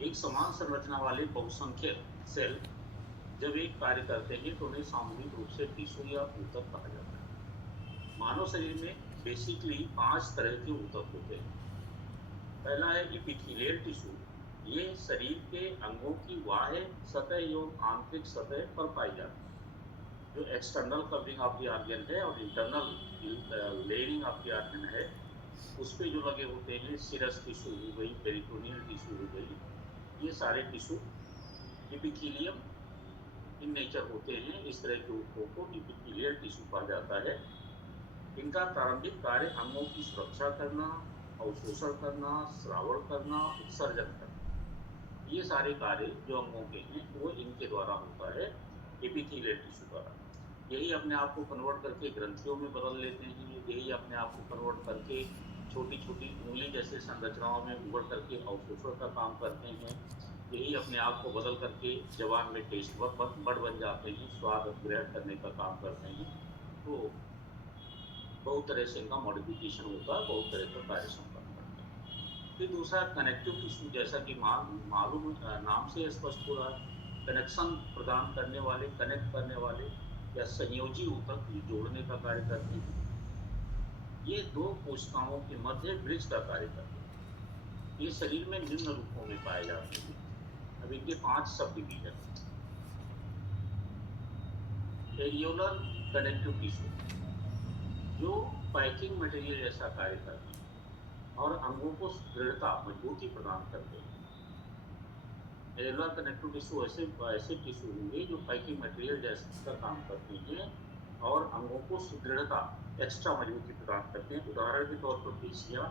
एक समान संरचना वाले बहुसंख्यक सेल जब एक कार्य करते हैं तो उन्हें सामूहिक रूप से टिश्यू या ऊतक कहा जाता है। मानव शरीर में बेसिकली 5 तरह के ऊतक होते हैं। पहला है एपिथेलियल टिश्यू। ये शरीर के अंगों की बाह्य सतह एवं आंतरिक सतह पर पाई जाती है। जो external covering of the organ है और internal layering of the organ है, उस पे जो लगे होते हैं, सिरस टिश्यू हो गई, पेरिटोनियल टिश्यू हो गई, ये सारे टिश्यू एपिथेलियम इन नेचर होते हैं। इस तरह के ऊतकों को एपिथेलियल टिश्यू कहा जाता है। इनका प्रारंभिक कार्य अंगों की सुरक्षा करना, अवशोषण करना, श्रावण करना, उत्सर्जन करना, ये सारे कार्य जो अंगों के हैं वो इनके द्वारा होता है, एपिथेलियल टिश्यू द्वारा। यही अपने आप को कन्वर्ट करके ग्रंथियों में बदल लेते हैं, यही अपने आप को कन्वर्ट करके छोटी छोटी उंगली जैसे संरचनाओं में उभर करके अवशोषण का काम करते हैं, यही अपने आप को बदल करके जबान में टेस्ट बड बन जाते हैं, स्वाद ग्रहण करने का काम करते हैं। तो बहुत तरह से इनका मॉडिफिकेशन होता है, बहुत तरह का कार्य संपन्न करते हैं। फिर दूसरा कनेक्टिव टिश्यू, जैसा कि मालूम नाम से स्पष्ट हो रहा है, कनेक्शन प्रदान करने वाले, कनेक्ट करने वाले या संयोजी ऊतक ये जोड़ने का कार्य करते हैं। ये दो कोशिकाओं के मध्य ब्रिज का कार्य करते हैं। ये शरीर में निम्न रूपों में पाए जाते हैं। अब इनके 5 sub division. Areolar connective tissue जो पैकिंग मटेरियल जैसा कार्य करते हैं और अंगों को दृढ़ता, मजबूती प्रदान करते हैं। एरियोलर कनेक्टिव टिश्यू ऐसे ऐसे टिश्यू होंगे जो पैकिंग मटेरियल जैसा काम करते हैं और अंगों को सुदृढ़ता, एक्स्ट्रा मजबूती प्रदान करते हैं। उदाहरण के तौर पर पेशियां,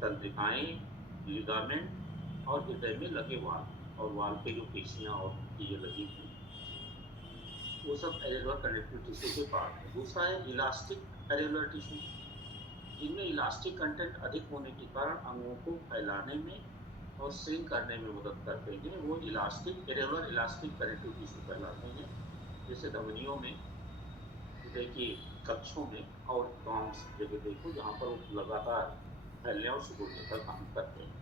तंत्रिकाएं, लिगामेंट और हृदय में लगे वाल्व, और वाल्व पे जो पेशियां और चीजें लगी हुई, वो सब एरियोलर कनेक्टिव टिश्यू के पार्ट है। दूसरा है इलास्टिक एरियोलर टिश्यू, जिनमें इलास्टिक कंटेंट अधिक होने के कारण अंगों को फैलाने में और श्रिंक करने में मदद करते हैं। वो elastic areolar elastic connective tissue कहलाते हैं। जैसे धमनियों में, हृदय के कक्षों में और तमाम जगह देखो जहाँ पर वो लगातार फैलने और सिकुड़ने का काम करते हैं।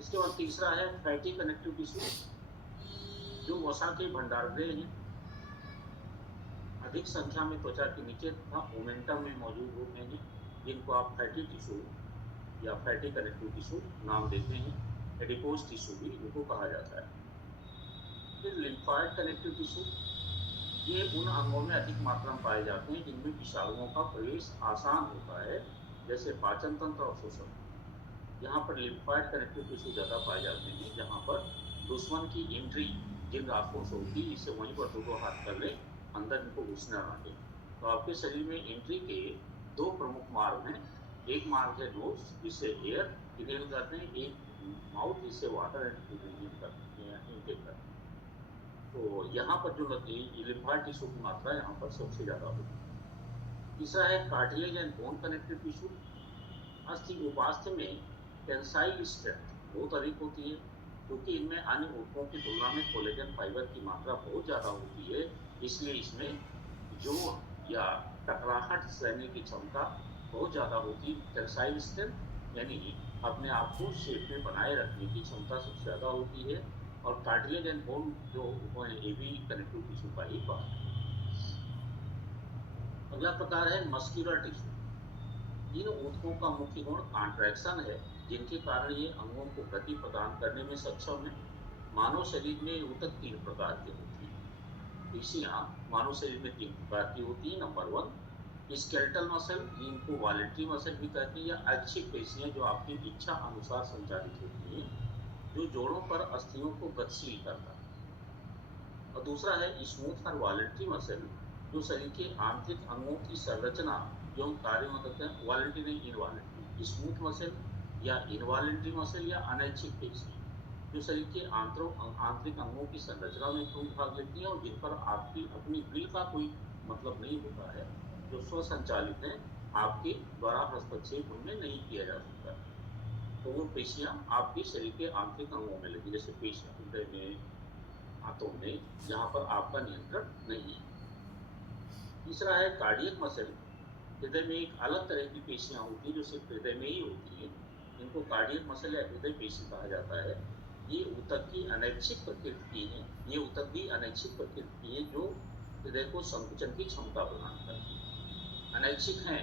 इसके बाद तीसरा है फैटी कनेक्टिव टिश्यू, जो वसा के भंडारगृह हैं, अधिक संख्या में त्वचा के नीचे तथा ओमेंटम में मौजूद होते हैं, जिनको आप फैटी टिश्यू या फैटी कनेक्टिव टिश्यू नाम देते हैं। एडिपोज टिश्यू भी इनको कहा जाता है। फिर लिम्फाइड कनेक्टिव टिश्यू, ये उन अंगों में अधिक मात्रा में पाए जाते हैं जिनमें विषाणुओं का प्रवेश आसान होता है, जैसे पाचन तंत्र और शोषण। यहाँ पर लिम्फाइड कनेक्टिव टिश्यू ज्यादा पाए जाते हैं, जहाँ पर दुश्मन की एंट्री जिन रास्तों से होती है, इससे वहीं पर दो हाथ कर ले, अंदर इनको घुसना ना दे। तो आपके शरीर में एंट्री के 2 प्रमुख मार्ग हैं। एक मार्ग है नोज, जिससे एयर इनहेल करते हैं, एक माउथ, जिससे वाटर इनटेक करते हैं। तो यहाँ पर जो लिम्फाइड टिश्यू की मात्रा यहाँ पर सबसे ज्यादा होती है। तीसरा है cartilage and bone connective tissue. अस्थि उपास्थ्य में टेंसाइल स्ट्रेंथ बहुत अधिक होती है, क्योंकि इनमें अन्य ऊतकों की तुलना में कोलेजन फाइबर की मात्रा बहुत ज्यादा होती है। इसलिए इसमें जोड़ या टकराहट सहने की क्षमता बहुत ज्यादा होती है। टेंसाइल स्ट्रेंथ यानी अपने आप को शेप में बनाए रखने की क्षमता सबसे ज्यादा होती है। और कार्टिलेज एंड बोन जो है, ये भी कनेक्टिव टिश्यू का ही पार्ट है। अगला प्रकार है मस्कुलर टिश्यू। इन ऊतकों का मुख्य गुण कॉन्ट्रैक्शन है, जिनके कारण ये अंगों को गति प्रदान करने में सक्षम है। मानव शरीर में ऊतक 3 प्रकार के होते हैं। पेशियां मानव शरीर में 3 प्रकार की होती है। नंबर 1 स्केलेटल मसल, जिनको वॉलेंट्री मसल भी कहते हैं, या ऐच्छिक पेशियां जो आपकी इच्छा अनुसार संचालित होती हैं, जो जोड़ों पर अस्थियों को गतिशील करता है। और दूसरा है स्मूथ और वॉलेंट्री मसल, जो शरीर के आंतरिक अंगों की संरचना एवं कार्य में करते हैं। वॉलेंट्री नहीं, इनवॉलेंट्री। स्मूथ मसल या इनवॉलेंट्री मसल या अनैच्छिक पेशियां, जो शरीर के आंतरिक अंगों की संरचना में प्रमुख भाग लेती हैं और जिन पर आपकी अपनी विल का कोई मतलब नहीं होता है, जो स्वसंचालित है, आपके द्वारा हस्तक्षेप उनमें नहीं किया जा सकता है। तो वो पेशियां आपके शरीर के आंतरिक अंगों में लगी, जैसे पेशियां हृदय में, हाथों में, जहां पर आपका नियंत्रण नहीं है। तीसरा है कार्डियक मसल। हृदय में एक अलग तरह की पेशियां होती हैं जो सिर्फ हृदय में ही होती हैं। इनको कार्डियक मसल या हृदय पेशी कहा जाता है। ये ऊतक की अनैच्छिक प्रकृति है, ये ऊतक भी अनैच्छिक प्रकृति है जो हृदय को संकुचन की क्षमता प्रदान करती है। अनैच्छिक हैं,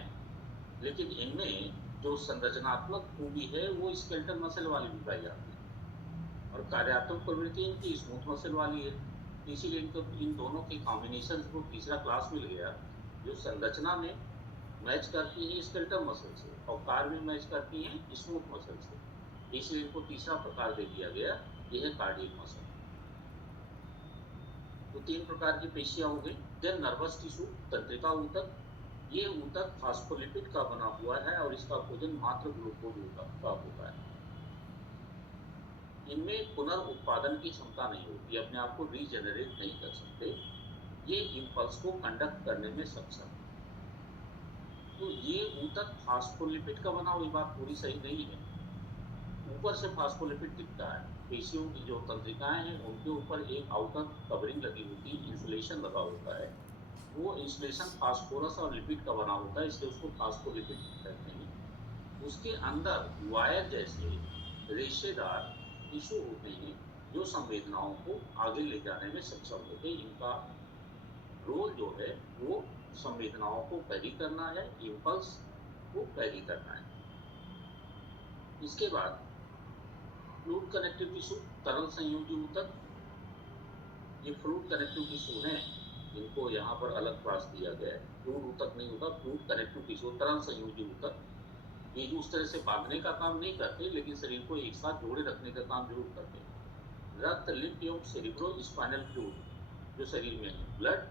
लेकिन इनमें जो संरचनात्मक खूबी है वो स्केलेटल मसल वाली भी पाई जाती है और कार्यात्मक प्रवृत्ति इनकी स्मूथ मसल वाली है। इसीलिए इनको इन दोनों के कॉम्बिनेशन को तीसरा क्लास मिल गया, जो संरचना में मैच करती है स्केलेटल मसल से और कार्य में मैच करती है स्मूथ मसल से, इसलिए इनको तीसरा प्रकार दे दिया गया, यह है कार्डियक मसल। तो 3 प्रकार की पेशियां हो गई। देन नर्वस टिश्यू, तंत्रिका ऊतक। ये ऊतक फास्फोलिपिड का बना हुआ है और इसका भोजन मात्र ग्लूकोज का होता है। इनमें पुनर्उत्पादन की क्षमता नहीं होती, अपने आप को रीजेनरेट नहीं कर सकते, ये इम्पल्स को कंडक्ट करने में सक्षम है। तो ये ऊतक फास्फोलिपिड का बना हुई बात पूरी सही नहीं है, ऊपर से फास्फोलिपिड दिखता है। पेशियों की जो तंत्रिकाएं हैं उनके ऊपर एक आउटर कवरिंग लगी होती है, इंसुलेशन लगा होता है, वो इंसुलेशन फास्फोरस और लिपिड का बना होता है, इसलिए उसको फास्फोलिपिड कहते हैं। उसके अंदर वायर जैसे रेशेदार टिश्यू होते हैं जो संवेदनाओं को आगे ले जाने में सक्षम होते हैं। इनका रोल जो है वो संवेदनाओं को कैरी करना है, इम्पल्स को कैरी करना है। इसके बाद फ्लूइड कनेक्टिव टिश्यू, तरल संयोजी ऊतक। ये फ्लूइड कनेक्टिव टिश्यू हैं, इनको यहाँ पर अलग क्लास दिया गया है। फ्लूइड ऊतक नहीं होता, फ्लूइड कनेक्टिव टिश्यू, तरल संयोजी ऊतक। ये उस तरह से बांधने का काम नहीं करते, लेकिन शरीर को एक साथ जोड़े रखने का काम जरूर करते हैं। रक्त, लिम्फ एवं सेरिब्रो स्पाइनल फ्लूइड जो शरीर में है, ब्लड,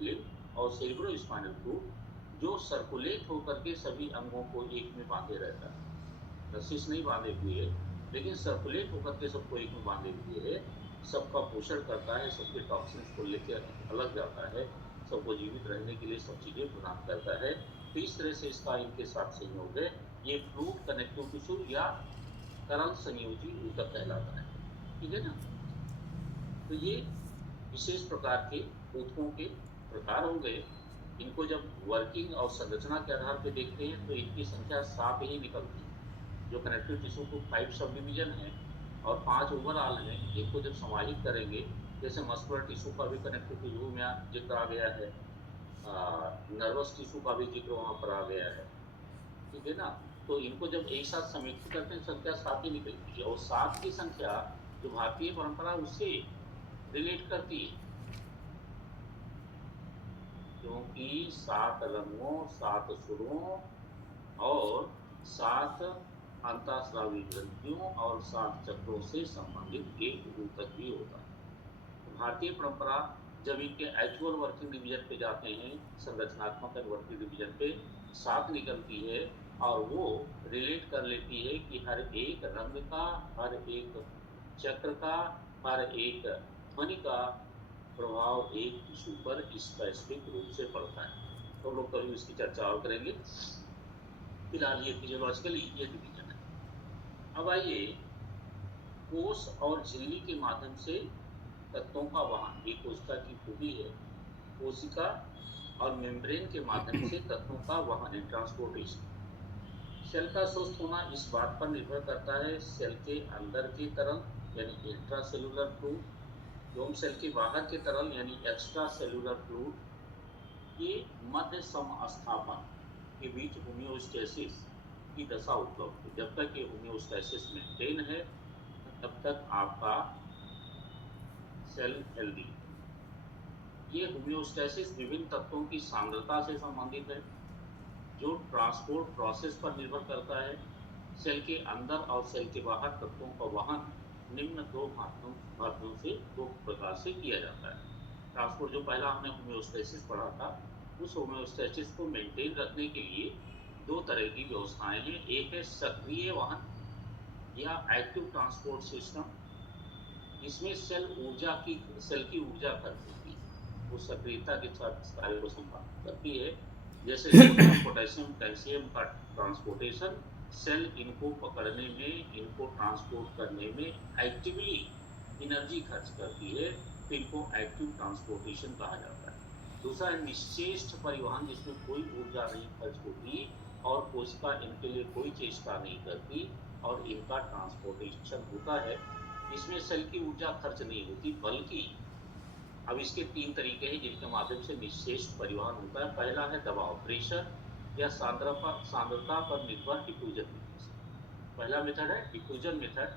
लिम्फ और सेरिब्रो स्पाइनल फ्लूइड जो सर्कुलेट होकर के सभी अंगों को एक में बांधे रहता है। रस्सी से नहीं बांधे हुए, लेकिन सर्कुलेट होकर के सबको एक में बांधे हुए है, सबका पोषण करता है, सबके टॉक्सिन्स को लेकर अलग जाता है, सबको जीवित रहने के लिए सब चीजें प्रदान करता है। तो इस तरह से इसका इनके साथ संयोग है, ये फ्लूइड कनेक्टिव टिश्यू या तरल संयोजी ऊतक कहलाता है। ठीक है ना। तो ये विशेष प्रकार के ऊतकों के प्रकार हो गए। इनको जब वर्किंग और संरचना के आधार पर देखते हैं तो इनकी संख्या 7 ही निकलती है। जो कनेक्टिव टिश्यू को 5 सब डिवीजन है और 5 ओवरऑल हैं, इनको जब समाहित करेंगे, जैसे मस्कुलर टिश्यू का भी कनेक्टिव टिश्यू में जिक्र आ गया है, नर्वस टिश्यू का भी जिक्र वहाँ पर आ गया है। ठीक है ना। तो इनको जब एक साथ समेकित करते हैं संख्या 7 ही निकलती है और 7 की संख्या जो भारतीय परंपरा उससे रिलेट करती है, क्योंकि 7 रंगों, 7 सुरों और 7 अंतःस्रावी ग्रंथियों और 7 चक्रों से संबंधित एक ऊतक भी होता है। तो भारतीय परंपरा जब इनके एक्चुअल वर्किंग डिवीजन पे जाते हैं, संरचनात्मक वर्किंग डिवीजन पे 7 निकलती है और वो रिलेट कर लेती है कि हर एक रंग का, हर एक चक्र का, हर एक ध्वनि का प्रभाव एक टिश्यू पर स्पेसिफिक रूप से पड़ता है। तो लोग कभी उसकी चर्चा और करेंगे, फिलहाल ये फिजियोलॉजिकली ये डिवीजन है। अब आइए कोश और झिल्ली के माध्यम से तत्वों का वहन, ये कोशिका की खूबी है, कोशिका और मेम्ब्रेन के माध्यम से तत्वों का वहन, ट्रांसपोर्टेशन। सेल का स्वस्थ होना इस बात पर निर्भर करता है सेल के अंदर की तरल यानी इंट्रासेलुलर फ्लूइड एवं सेल के बाहर के तरल यानी एक्स्ट्रा सेलुलर फ्लूइड के मध्य समस्थापन के बीच होम्योस्टेसिस की दशा उपलब्ध है। जब तक ये होम्योस्टेसिस मेंटेन है तब तक आपका सेल हेल्दी है। ये होम्योस्टेसिस विभिन्न तत्वों की सांद्रता से संबंधित है जो ट्रांसपोर्ट प्रोसेस पर निर्भर करता है। सेल के अंदर और सेल के बाहर तत्वों का वहन निम्न दो भागों से दो प्रकार से किया जाता है। ट्रांसपोर्ट जो पहला हमने होम्योस्टेसिस पढ़ा था, उस होम्योस्टेसिस को मेंटेन रखने के लिए दो तरह की व्यवस्थाएं हैं। एक है सक्रिय वहन या एक्टिव ट्रांसपोर्ट सिस्टम, इसमें सेल की ऊर्जा खर्च होती है, वो सक्रियता के साथ इस कार्य को संपादित करती है। जैसे सोडियम, पोटेशियम, कैल्शियम का ट्रांसपोर्टेशन, सेल इनको पकड़ने में, इनको ट्रांसपोर्ट करने में एक्टिवली एनर्जी खर्च करती है, तो इनको एक्टिव ट्रांसपोर्टेशन कहा जाता है। दूसरा है निश्चेष्ट परिवहन, जिसमें कोई ऊर्जा नहीं खर्च होती और कोशिका इनके लिए कोई चेष्टा नहीं करती और इनका ट्रांसपोर्टेशन होता है। इसमें सेल की ऊर्जा खर्च नहीं होती, बल्कि अब इसके 3 तरीके हैं जिनके माध्यम से निश्चेष्ट परिवहन होता है। पहला है दबाव, प्रेशर या सांद्रता पर निर्भर डिफ्यूजन विधि से। पहला मेथड है डिफ्यूजन मेथड।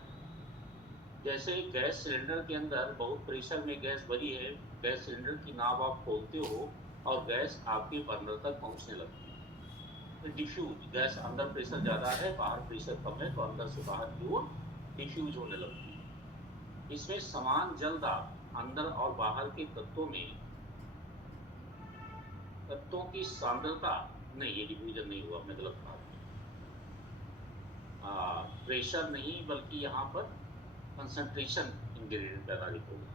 जैसे गैस सिलेंडर के अंदर बहुत प्रेशर में गैस भरी है, गैस सिलेंडर की नाव आप खोलते हो और गैस आपके बर्नर तक पहुंचने लगती है। डिफ्यूज, गैस अंदर प्रेशर ज्यादा है, बाहर प्रेशर कम है, तो अंदर से बाहर की ओर डिफ्यूज होने लगती है। इसमें समान जल दाब अंदर और बाहर के तत्वों की सांद्रता, नहीं ये डिफ्यूजन नहीं हुआ, मैं गलत बात प्रेशर नहीं बल्कि यहाँ पर कंसंट्रेशन इंग्रेडिएंट पे आधारित होगा।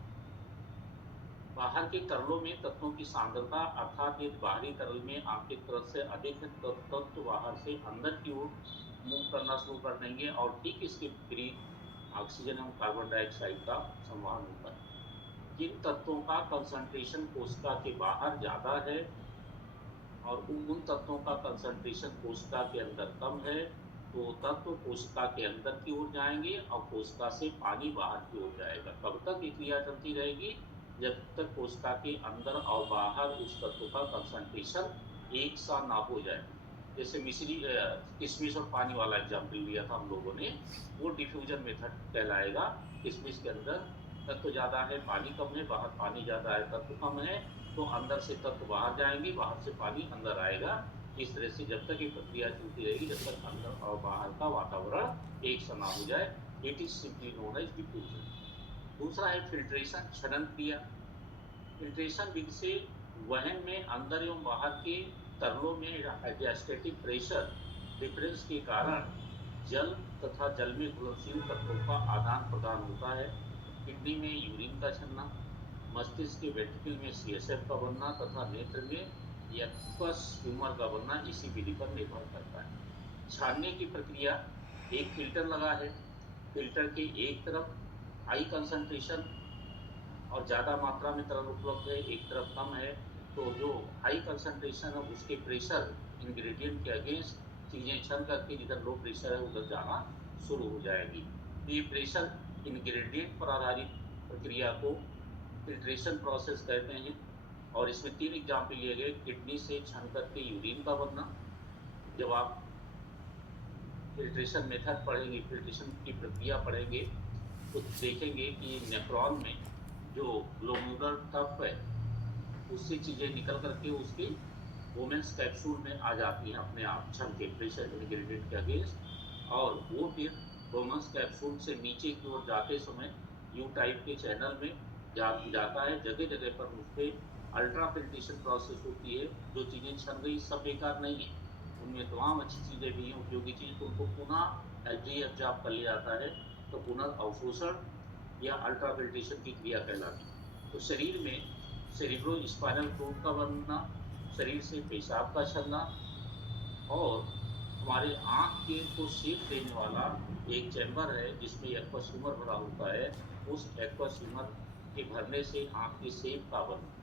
बाहर के तरलों में तत्वों की सांद्रता, अर्थात यदि बाहरी तरल में आपकी तरफ से अधिक है तो तत्व बाहर से अंदर की ओर मूव करना शुरू कर देंगे और ठीक इसके विपरीत ऑक्सीजन एवं कार्बन डाइऑक्साइड का संवहन होता है। जिन तत्वों का कंसंट्रेशन कोशिका के बाहर ज्यादा है और उन तत्वों का कंसंट्रेशन कोशिका के अंदर कम है, तो तत्व कोशिका के अंदर की ओर जाएंगे और कोशिका से पानी बाहर की ओर जाएगा। कब तक ये क्रिया चलती रहेगी? जब तक कोशिका के अंदर और बाहर उस तत्व का कंसंट्रेशन एक सा ना हो जाए। जैसे किशमिश और पानी वाला एग्जाम्पल लिया था हम लोगों ने, वो डिफ्यूजन मेथड कहलाएगा। किशमिश के अंदर तत्व ज्यादा है, पानी कम है, बाहर पानी ज्यादा है, तत्व कम है, तो अंदर से तत्व बाहर जाएंगे, बाहर से पानी अंदर आएगा। इस तरह से जब तक ये प्रक्रिया चलती रहेगी, जब तक अंदर और बाहर का वातावरण एक सा ना हो जाए, it is simply known as diffusion. दूसरा है फिल्ट्रेशन, छनन क्रिया। फिल्ट्रेशन विधि से वहन में अंदर एवं बाहर के तरलों में हाइड्रोस्टैटिक प्रेशर डिफरेंस के कारण जल तथा जल में घुलनशील तत्वों का आदान प्रदान होता है। किडनी में यूरिन का छनना, मस्तिष्क के वेंट्रिकल में CSF का बनना तथा नेत्र में एक्वस ह्यूमर का बनना इसी विधि पर निर्भर करता है। छानने की प्रक्रिया, एक फिल्टर लगा है, फिल्टर के एक तरफ हाई कंसंट्रेशन और ज़्यादा मात्रा में तरल उपलब्ध है, एक तरफ कम है, तो जो हाई कंसंट्रेशन है उसके प्रेशर इंग्रेडिएंट के अगेंस्ट चीज़ें छन करके जिधर लो प्रेशर है उधर जाना शुरू हो जाएगी। तो ये प्रेशर इंग्रेडिएंट पर आधारित प्रक्रिया को फिल्ट्रेशन प्रोसेस कहते हैं। और इसमें 3 एग्जाम्पल लिए गए। किडनी से छन करके यूरिन का बनना, जब आप फिल्ट्रेशन मेथड पढ़ेंगे, फिल्ट्रेशन की प्रक्रिया पढ़ेंगे, तो देखेंगे कि नेफ्रॉन में जो ग्लोमेरुलर टफ है उससे चीज़ें निकल करके उसके वोमेंस कैप्सूल में आ जाती हैं अपने आप छन के प्रेशर इंग्रेडिएंट के अगेंस्ट, और वो फिर वोमेंस कैप्सूल से नीचे की ओर जाते समय यू टाइप के चैनल में जाता है। जगह जगह पर उस पर अल्ट्रा फिल्ट्रेशन प्रोसेस होती है। जो चीज़ें छन गई सब बेकार नहीं है, उनमें तमाम अच्छी चीज़ें भी हैं, उपयोगी चीज़, तो उनको पुनः एब्जॉर्ब कर लिया जाता है, तो पुनः अवशोषण या अल्ट्रा फिल्ट्रेशन की क्रिया कहलाती है। तो शरीर में सेरिब्रो स्पाइनल फ्लूइड का बनना, शरीर से पेशाब का छलना, और हमारे आँख के को शेप देने वाला एक चैम्बर है जिसमें एक्वस ह्यूमर भरा होता है, उस एक्वस ह्यूमर के भरने से आँख के शेप का बनना,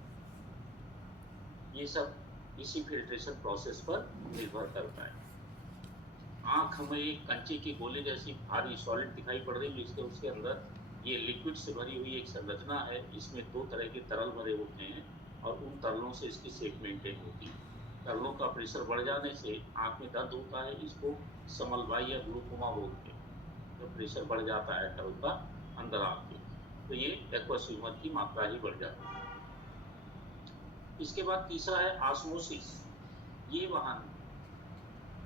ये सब इसी फिल्ट्रेशन प्रोसेस पर निर्भर करता है। आँख हमें एक कंचे के गोले जैसी भारी सॉलिड दिखाई पड़ रही है, जिसके उसके अंदर ये लिक्विड से भरी हुई एक संरचना है। इसमें 2 तरह के तरल भरे होते हैं और उन तरलों से इसकी शेप मेंटेन होती है। तरलों का प्रेशर बढ़ जाने से आँख में दर्द होता है, इसको समलवाई या ग्लूकोमा बोलते हैं। जब प्रेशर बढ़ जाता है तरल का अंदर आँख में, तो ये एक्वस ह्यूमर की मात्रा ही बढ़ जाती है। इसके बाद तीसरा है ऑस्मोसिस। ये वहन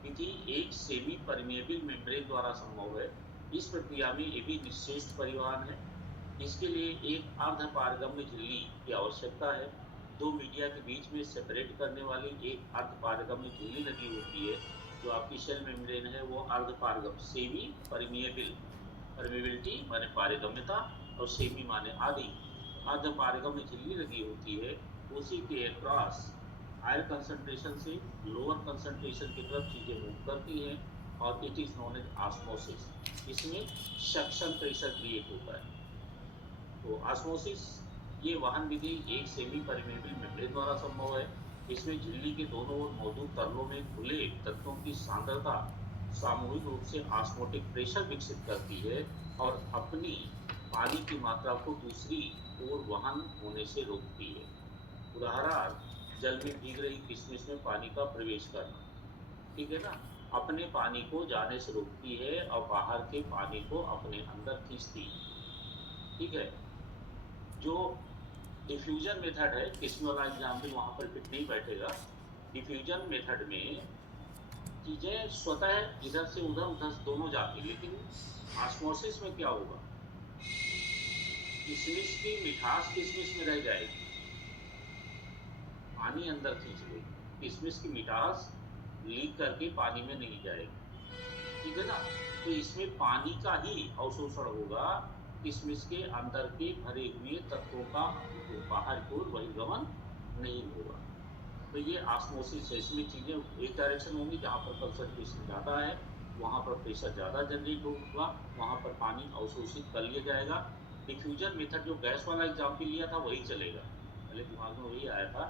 विधि एक सेमी परमेबल मेम्ब्रेन द्वारा संभव है। इस प्रक्रिया में ये भी निश्चेष्ट परिवहन है। इसके लिए एक अर्धपारगम्य झिल्ली की आवश्यकता है। 2 मीडिया के बीच में सेपरेट करने वाली एक अर्धपारगम्य झिल्ली लगी होती है। जो आपकी सेल मेम्ब्रेन है वो अर्धपारगम्य, सेमी परमिएबल, परमेबिलिटी माने पारगम्यता और सेमी माने आधी, अर्धपारगम्य झिल्ली लगी होती है। उसी के अक्रॉस हायर कंसंट्रेशन से लोअर कंसंट्रेशन की तरफ चीजें मूव करती हैं और it is known as osmosis. इसमें सक्शन प्रेशर क्रिएट होता है। तो ऑस्मोसिस ये वहन विधि एक सेमी परमेबल मेम्ब्रेन द्वारा संभव है। इसमें झिल्ली के दोनों ओर मौजूद तरलों में खुले तत्वों की सांद्रता सामूहिक रूप से ऑस्मोटिक प्रेशर विकसित करती है और अपनी पानी की मात्रा को दूसरी ओर वहन होने से रोकती है। उदाहरण, जल में भीग रही किशमिश में पानी का प्रवेश करना, ठीक है ना, अपने पानी को जाने से रोकती है और बाहर के पानी को अपने अंदर खींचती है। ठीक है। जो डिफ्यूजन मेथड है, किस्म वाला एग्जाम्पल वहां पर फिट नहीं बैठेगा। डिफ्यूजन मेथड में चीजें स्वतः इधर से उधर उधर से दोनों जाती, लेकिन ऑस्मोसिस में क्या होगा, किशमिश की मिठास किशमिश में रह जाएगी, पानी अंदर खींच लेगी, किशमिश की मिठास लीक करके पानी में नहीं जाएगी। ठीक है ना। तो इसमें पानी का ही अवशोषण होगा, किशमिश के अंदर के भरे हुए तत्वों का बाहर की ओर बहिर्गमन नहीं होगा। तो ये ऑस्मोसिस है। इसमें चीजें एक डायरेक्शन होंगी, जहां पर कंसंट्रेशन ज्यादा है वहां पर प्रेशर ज्यादा जनरेट होगा, वहां पर पानी अवशोषित कर लिया जाएगा। डिफ्यूजन मेथड जो गैस वाला एग्जाम्पल लिया था वही चलेगा, पहले दिमाग में वही आया था।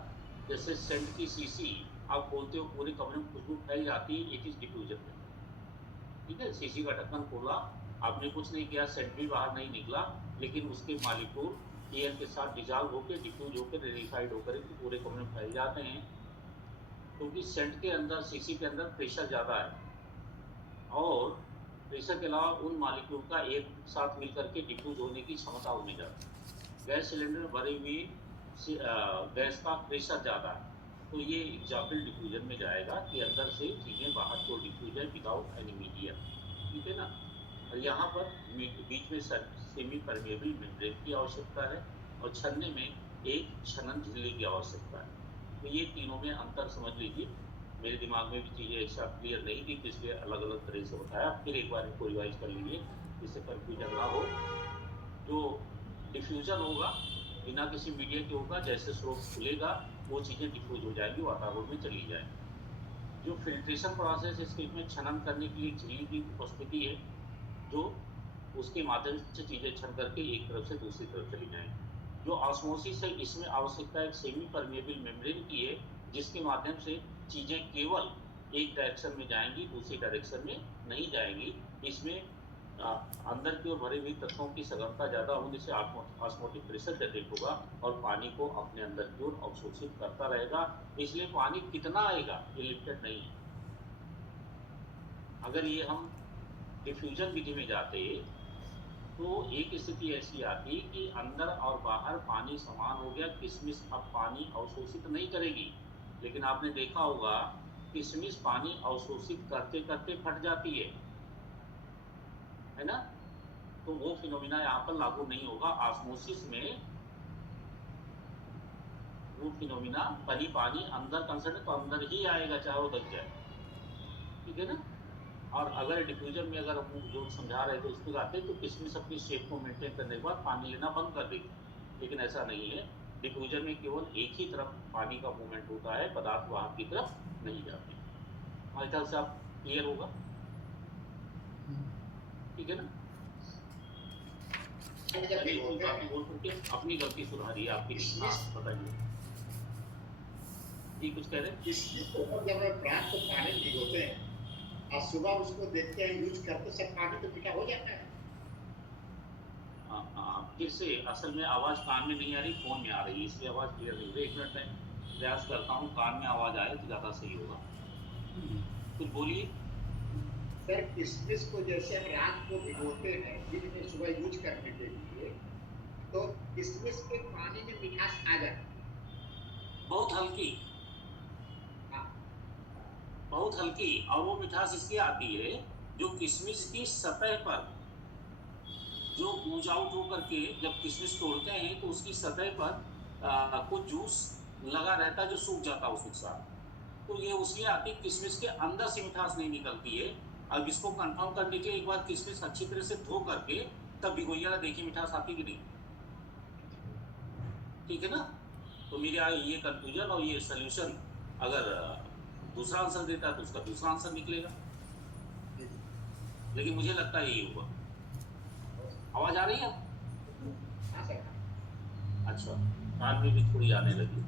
जैसे सेंट की शीशी आप खोलते हो, पूरे कमरे में खुशबू फैल जाती है, इट इज डिफ्यूजन मेथड। ठीक है, शीशी का ढक्कन खोला, आपने कुछ नहीं किया, सेंट भी बाहर नहीं निकला, लेकिन उसके मालिक्यूल एयर के साथ डिजॉल्व होकर डिफ्यूज होकर रेडिफाइड होकर पूरे कमरे में फैल जाते हैं, क्योंकि सेंट के अंदर, शीशी के अंदर प्रेशर ज्यादा है, और प्रेशर के अलावा उन मालिक्यूल का एक साथ मिलकर के डिफ्यूज होने की क्षमता उनमें ज्यादा है। गैस सिलेंडर में भरी हुई गैस का प्रेशर ज्यादा है, तो ये एग्जाम्पल डिफ्यूजन में जाएगा कि अंदर से चीजें बाहर को डिफ्यूज है विदाउट एनी मीडियम। ठीक है ना। और यहाँ पर बीच में सेमी परमेबल मेम्ब्रेन की आवश्यकता है, और छन्ने में एक छनन झिल्ली की आवश्यकता है। तो ये तीनों में अंतर समझ लीजिए। मेरे दिमाग में भी चीजें एक साथ क्लियर नहीं थी, तो इसलिए अलग अलग तरह से बताया। फिर एक बार इनको रिवाइज कर लीजिए, जिससे कंफ्यूजन ना हो। जो डिफ्यूजन होगा बिना किसी मीडिया के होगा, जैसे स्रोत खुलेगा वो चीजें डिफ्यूज हो जाएंगी, वातावरण में चली जाएंगी। जो फिल्ट्रेशन प्रोसेस है, इसमें छनन करने के लिए झिल्ली की उपस्थिति है, जो उसके माध्यम से चीजें छन करके एक तरफ से दूसरी तरफ चली जाएंगी। जो ऑस्मोसिस है, इसमें आवश्यकता एक सेमी परमेबल मेम्ब्रेन की है, जिसके माध्यम से चीजें केवल एक डायरेक्शन में जाएंगी, दूसरी डायरेक्शन में नहीं जाएंगी। इसमें अंदर की ओर भरे हुए तत्वों की सघनता ज्यादा होने से ऑस्मोटिक प्रेशर जनरेट होगा और पानी को अपने अंदर की ओर अवशोषित करता रहेगा। इसलिए पानी कितना आएगा ये लिमिटेड नहीं है। अगर ये हम डिफ्यूजन विधि में जाते तो एक स्थिति ऐसी आती कि अंदर और बाहर पानी समान हो गया, किशमिश अब पानी अवशोषित नहीं करेगी। लेकिन आपने देखा होगा किशमिश पानी अवशोषित करते करते फट जाती है ना। तो वो फिनोमिना यहाँ पर लागू नहीं होगा ऑस्मोसिस में। वो फिनोमिना पानी पानी अंदर कंसर्न तो अंदर ही आएगा, चाहे वो दब जाए। ठीक है ना। और अगर डिफ्यूजन में अगर हम जो समझा रहे थे उस पर आते तो किशमिश अपनी शेप को मेंटेन करने के बाद पानी लेना बंद कर देगी, लेकिन ऐसा नहीं है। डिफ्यूजन में केवल एक ही तरफ पानी का मूवमेंट होता है, पदार्थ वहां की तरफ नहीं जाती। हमारे ख्याल से आप क्लियर होगा। ठीक है ना। चलिए इतनी बातें बोल करके अपनी गलती सुधारिए आपकी। हाँ बताइए जी, कुछ कह रहे हैं। जब रात को पानी भिगोते हैं और सुबह उसको देखते हैं यूज करते, सब पानी तो मीठा हो जाता है। फिर से असल में आवाज कान में नहीं आ रही, फोन में आ रही है, इसलिए आवाज क्लियर नहीं हो रही। 1 मिनट में प्रयास करता हूँ कान में आवाज आए तो ज्यादा सही होगा। कुछ बोलिए सर, किशमिश को जैसे हम रात को भिगोते हैं दिन में सुबह यूज करने के लिए, तो किशमिश के पानी में मिठास आ जाती है, बहुत हल्की, बहुत हल्की। और वो मिठास इसलिए आती है जो किशमिश की सतह पर जो ऊज आउट होकर के जब किशमिश तोड़ते हैं तो उसकी सतह पर कुछ जूस लगा रहता है जो सूख जाता है उस नुकसान। तो ये उसलिए आती है, किशमिश के अंदर से मिठास नहीं निकलती है। अब इसको कंफर्म करने के लिए एक बार किशमिश अच्छी तरह से धो करके तब भिगोइएगा, देखिए मिठास आती कि नहीं। ठीक है ना। तो मेरे ये कंफ्यूजन और ये सोल्यूशन अगर दूसरा आंसर देता है तो उसका दूसरा आंसर निकलेगा, लेकिन मुझे लगता है यही होगा। आवाज आ रही है। अच्छा, कान में भी थोड़ी आने लगी।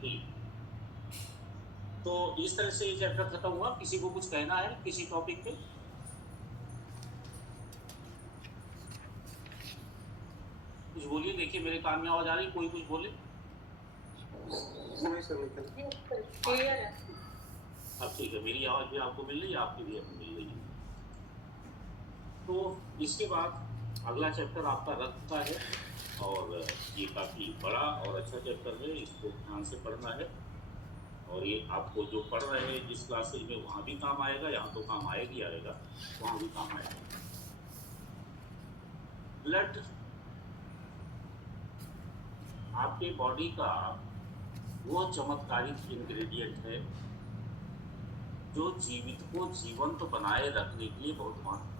ठीक। तो इस तरह से ये चैप्टर खत्म हुआ। किसी को कुछ कहना है किसी टॉपिक पे? कुछ बोलिए, देखिए मेरे कान में आवाज आ रही, कोई कुछ बोले। नहीं सर, क्लियर है। अब ठीक है, मेरी आवाज भी आपको मिल रही है, आपकी भी हमें मिल रही है। तो इसके बाद अगला चैप्टर आपका रक्त का है, और ये काफ़ी बड़ा और अच्छा चैप्टर है, इसको ध्यान से पढ़ना है। और ये आपको जो पढ़ रहे हैं जिस क्लासेज में, वहाँ भी काम आएगा, यहाँ तो काम आएगा ही आएगा, वहाँ भी काम आएगा। ब्लड आपके बॉडी का वो चमत्कारिक इंग्रेडिएंट है जो जीवित को जीवंत बनाए रखने के लिए बहुत महत्वपूर्ण